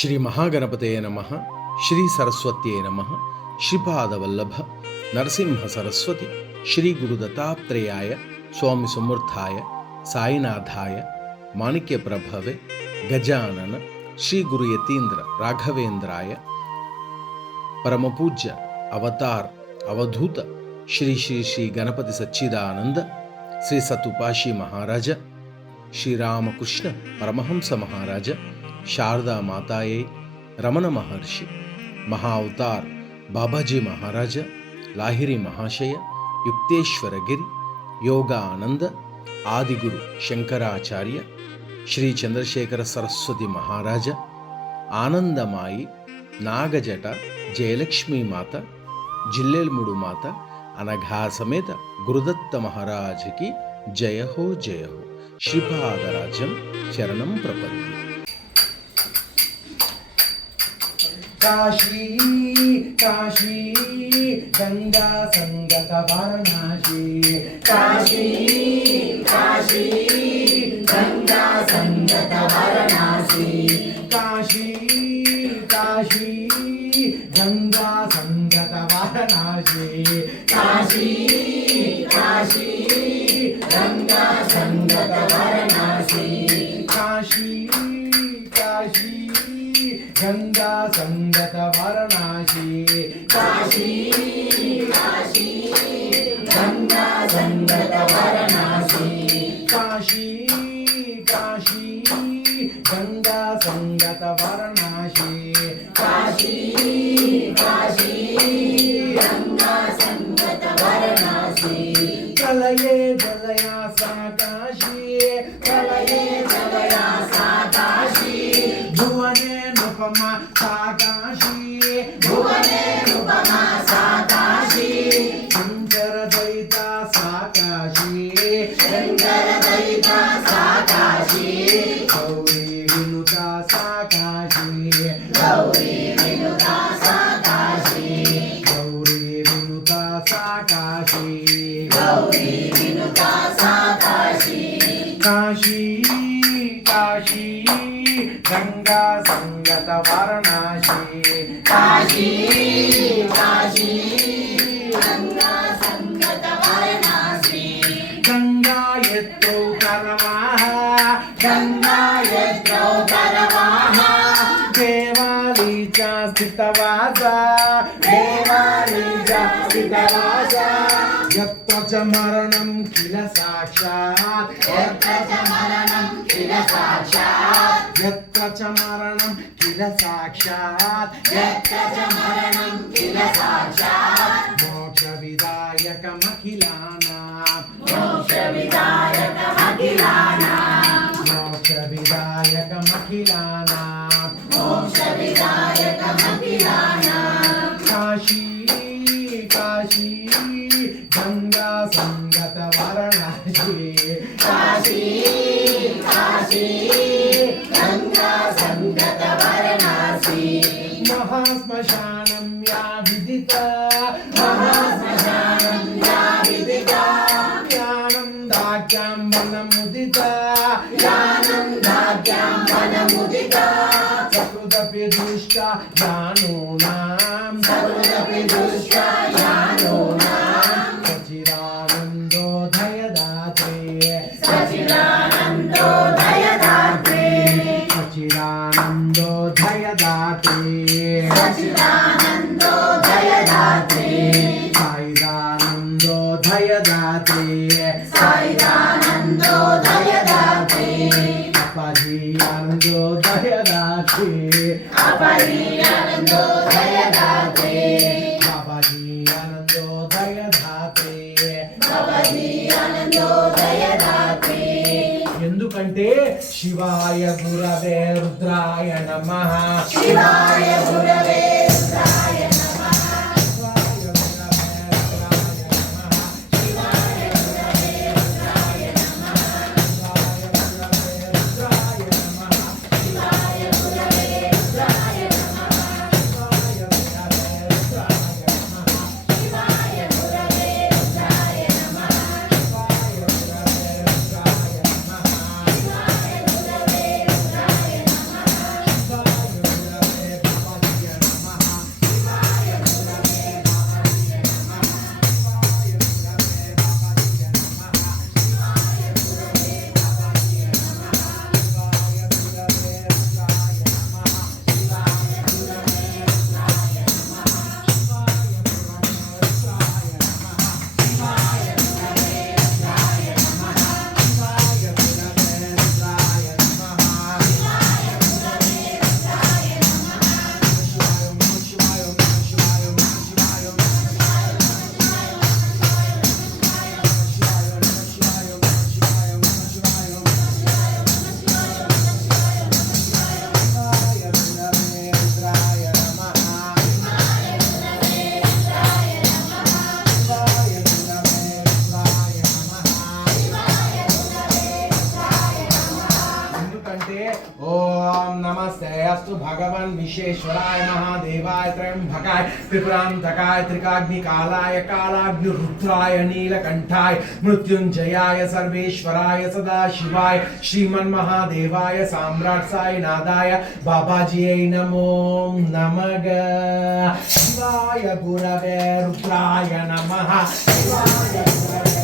ಶ್ರೀ ಮಹಾಗಣಪತಯೇ ನಮಃ. ಶ್ರೀ ಸರಸ್ವತ್ಯೇ ನಮಃ. ಶ್ರೀಪಾದವಲ್ಲಭ ನರಸಿಂಹ ಸರಸ್ವತಿ ಶ್ರೀ ಗುರು ದತ್ತಾತ್ರೇಯಾಯ ಸ್ವಾಮಿ ಸಮರ್ಥಾಯ ಸಾಯಿನಾಥಾಯ ಮಾಣಿಕ್ಯ ಪ್ರಭವೆ ಗಜಾನನ ಶ್ರೀ ಗುರು ಯತೀಂದ್ರ ರಾಘವೇಂದ್ರಾಯ ಪರಮಪೂಜ್ಯ ಅವತಾರ್ ಅವಧೂತ ಶ್ರೀ ಶ್ರೀ ಶ್ರೀ ಗಣಪತಿ ಸಚ್ಚಿದಾನಂದ ಶ್ರೀ ಸತುಪಾಶಿ ಮಹಾರಾಜ ಶ್ರೀರಾಮಕೃಷ್ಣ ಪರಮಹಂಸ ಮಹಾರಾಜ ಶಾರದಾ ಮಾತಾಯೇ ರಮಣ ಮಹರ್ಷಿ ಮಹಾ ಅವತಾರ್ ಬಾಬಾಜಿ ಮಹಾರಾಜ ಲಾಹಿರಿ ಮಹಾಶಯ ಯುಕ್ತೇಶ್ವರ ಗಿರಿ ಯೋಗಾನಂದ ಆದಿಗುರು ಶಂಕರಾಚಾರ್ಯ ಶ್ರೀ ಚಂದ್ರಶೇಖರ ಸರಸ್ವತಿ ಮಹಾರಾಜ ಆನಂದಮಾಯಿ ನಾಗಜಟ ಜಯಲಕ್ಷ್ಮೀ ಮಾತಾ ಜಿಲ್ಲೆಲ್ಮುಡು ಮಾತಾ ಅನಘಾ ಸಮೇತ ಗುರುದತ್ತ ಮಹಾರಾಜಕಿ ಜಯ ಹೋ ಜಯ ಹೋ. ಶ್ರೀಪಾದರಾಜಂ ಶರಣಂ ಪ್ರಪಂತಿ. ಕಾಶಿ ಕಾಶಿ ಗಂಗಾ ಸಂಗತ ವಾರಣಾಸಿ. ಕಾಶಿ ಕಾಶಿ ಗಂಗಾ ಸಂಗತ ವಾರಣಾಸಿ. ಕಾಶಿ ಕಾಶಿ ಗಂಗಾ ಸಂಗತ ವಾರಣಾಸಿ. ಕಾಶಿ ಕಾಶಿ ಗಂಗಾ ಸಂಗತ ವಾರಣಾಸಿ. ಕಾಶಿ ಕಾಶಿ ಗಂಗಾ ಸಂಗತ ವಾರಣಾಸಿ. ಕಾಶಿ ಕಾಶಿ ಗಂಗಾ ಸಂಗತ ವಾರಣಾಸಿ. ಕಾಶಿ ಕಾಶಿ ಗಂಗಾ ಸಂಗತ ವಾರಣಾಸಿ. ಕಾಶಿ ಕಾಶಿ ಗಂಗಾ ಸಂಗತ ವಾರಣಾಸಿ. ಕಲಯೇ ಜಲಯ ಸಾ ಕಾಶಿ. ಕಲಯೇ ಜಲಯ ಸಾ ಕಾಶಿ. ಭುವನೇ ನುಪಮ ಸಾ ಕಾಶಿ. ಭುವನೇ ನುಪಮ ಸಾ ಕಾಶಿ. ಶಂಕರ ದೈತ ಸಾ ಕಾಶಿ. ಶಂಕರ ದೈತ ಸಾ ಕಾಶಿ. ಗೌರಿ ವಿನುತ ಸಾ ಕಾಶಿ. ಗೌರಿ ವಿನುತ ಸಾ ಕಾಶಿ. ಗೌರಿ ವಿನುತ ಸಾ ಕಾಶಿ. ಗೌರಿ ವಿನುತ ಸಾ ಕಾಶಿ. ಕಾಶಿ ಕಾಶಿ ಗಂಗಾ ಸಂಗತ ವಾರಣಾಸಿ. ಕಾಶಿ ಕಾಶಿ ಗಂಗಾ ಸಂಗತ ವಾರಣಾಸಿ. ಗಂಗಾ ಎತ್ತೋ ಕರವಾಹ. ಗಂಗಾ ಎತ್ತೋ ಕರವಾಹ. ದೇವಾಲೀಜ ಸ್ಥಿತವಾಸ. ದೇವಾಲೀಜ ಸ್ಥಿತವಾಸ. ಯತ್ರ ಚ ಮರಣಂ ಕಿಲ ಸಾಕ್ಷಾತ್. ಯತ್ರ ಚ ಮರಣಂ ಕಿಲ ಸಾಕ್ಷಾತ್. ಯತ್ರ ಚ ಮರಣಂ ಕಿಲ ಸಾಕ್ಷಾತ್. ಯತ್ರ ಚ ಮರಣಂ ಕಿಲ ಸಾಕ್ಷಾತ್. ಮೋಕ್ಷ ವಿದಾಯಕಮಖಿಲಾನಾಂ. ಮೋಕ್ಷ ವಿದಾಯಕಮಖಿಲಾನಾಂ. ಮೋಕ್ಷ ವಿದಾಯಕಮಖಿಲಾನಾಂ. ಮೋಕ್ಷ ವಿದಾಯಕಮಖಿಲಾನಾಂ. ಕಾಶಿ ಕಾಶಿ ಗಂಗಾ ಸಂಗತ ವಾರಣಾಸಿ. ಕಾಶಿ ಕಾಶಿ ಗಂಗಾ ಸಂಗತ ವಾರಣಾಸಿ. ಮಹಾಶ್ಮಶಾನಂ ಯಾ ವಿದಿತ. ಮಹಾಶ್ಮಶಾನಂ ಯಾ ವಿದಿತ. ಜ್ಞಾನಂದಾಖ್ಯಾಂ ವನಮುದಿತ. ಜ್ಞಾನಂದಾಖ್ಯಾಂ ವನಮುದಿತ. ಸಕೃದಪಿ ದುಷ್ಟ ಜ್ಞಾನೋನಾಂ. ಸಕೃದಪಿ ದುಷ್ಟ ಜ್ಞಾನೋನಾಂ. ಸಚಿದಾನಂದೋದಯ ದಾತ್ರೆ. ಸಚಿದಾನಂದೋದಯ ದಾತ್ರೆ. ಸಚಿದಾನಂದೋದಯ ದಾತ್ರೆ. ಸಚಿದಾನಂದೋದಯ ದಾತ್ರೆ. ಸಾಯಿದಾನಂದೋದಯ ದಾತ್ರೆ. ಸಾಯಿದಾನಂದೋದಯ ದಾತ್ರೆ. ಅಪಾಜಿ ಆನಂದೋದಯ ದಾತ್ರೆ. ಅಪಾಜಿ ಆನಂದೋದಯ ದಾತ್ರೆ. ಬಾಬಾಜಿ ಆನಂದೋದಯ ದಾತ್ರೆ. ಬಾಬಾಜಿ ಆನಂದೋದಯ ದಾತ್ರೆ. ఎందుకంటే శివాయ గురవే రుద్రాయ నమః. శివాయ గురవే రుద్రాయ నమః. శివాయ గురవే రుద్రాయ నమః. శివాయ గురవే రుద్రాయ నమః. శివాయ గురవే రుద్రాయ నమః. శివాయ గురవే రుద్రాయ నమః. శివాయ గురవే రుద్రాయ నమః. శివాయ గురవే రుద్రాయ నమః. శివాయ గురవే రుద్రాయ నమః. శివాయ గురవే రుద్రాయ నమః. శివాయ గురవే भगवान विश्वेश्वराय महादेवाय त्र्यंबकाय त्रिपुरांतकाय त्रिकाग्निकालाय कालाग्नि रुद्राय नीलकंठाय मृत्युंजयाय सर्वेश्वराय सदाशिवाय श्रीमन् महादेवाय साम्राट साईनाथाय बाबाजी नमो नमः शिवाय गुरवे रुद्राय नमः शिवाय गुरवे